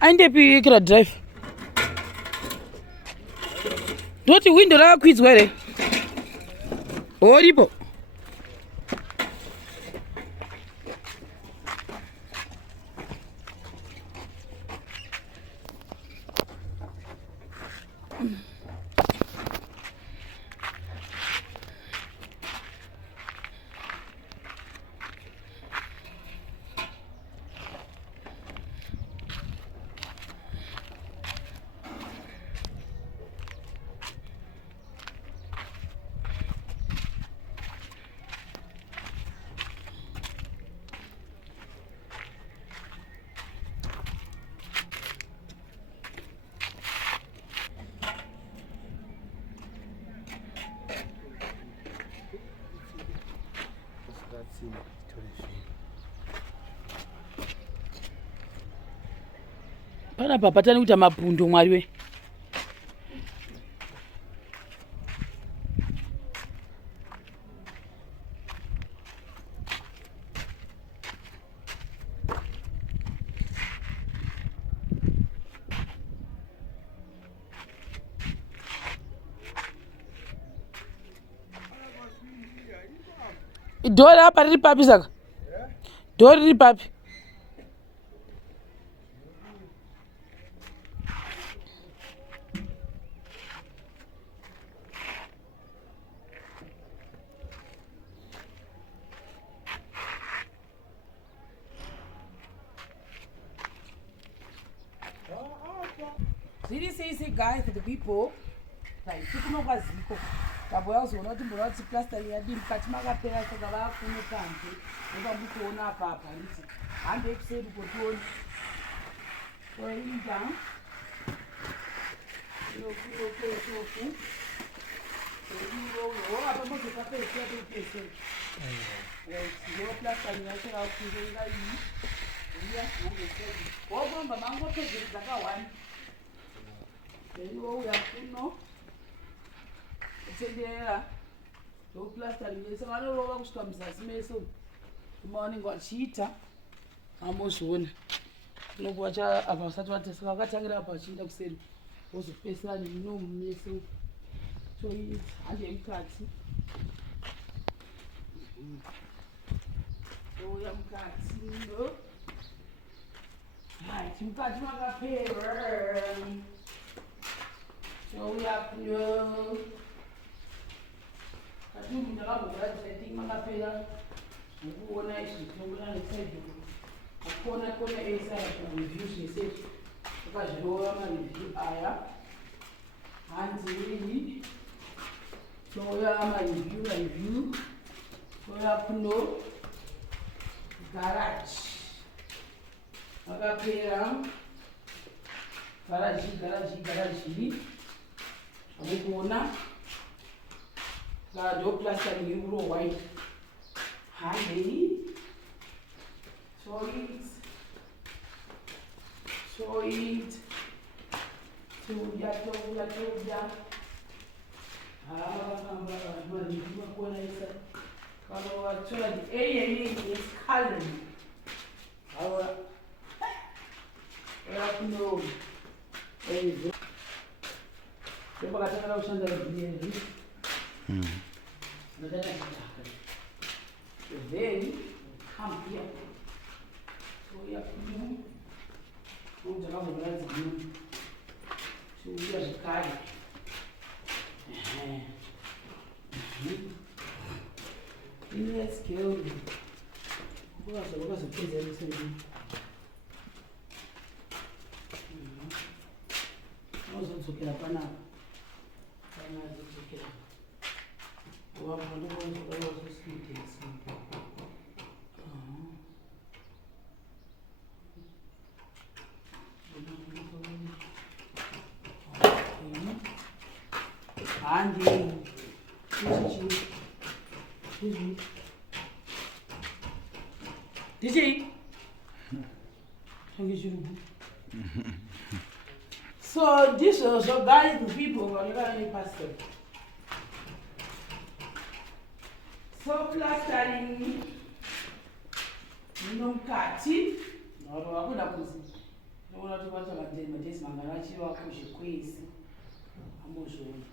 Aindepi kira drive. Ndoti window rakakwidzwa here. Oripo. Panapa patani kuita mapundo mwari we. Dori hapa riri papi saka? Dori riri papi? Really say guys to the people like tukuno kwa Ziko kabo yazo unoti mborati plastering yadi mkati makapera saka vakuno kanje ngoba mukuona apa apa nditi hande kuseri kotoni so inda yoku yo apa mozo kapera sio pese yo plastering yachera kuzenga yi iya hande sedi wobomba mango pezeri zakawani Eyo ya kuno Tendera Do plastering yese vanorova kusvika muzasi meso kumaonenge vachiita amozviona unokuvacha apa vasati vateseka vakatangira apa vachienda kuseri vozopesera nemino mumeso toiti handi yemukati ouya mukati right mukati makapera ouya kuno kati munhu akambogadzira tingi makapera nekuona izvitongona nesaidhuru akona kona ese ayareview zvese akazvirova mareview aya hanzi iyi touya mareview touya kuno garaji makapera garaji amikuona ndo plastering iri kurohwa iyi handei soit touya havakafamba vanhu makona isa kanovatora the area is colored hava kuno ndopakatangana kushanda riveri then come here touya kuno ndakambogara dzino touya zvekare let's go wakazopedza unozodzokera panapa kana zodzokera handi DJ so this also guys the people are going pastor so plastering nomkati nabo akuda kuzi toona tobata matezi mangana achivako zvekwezi amozvoni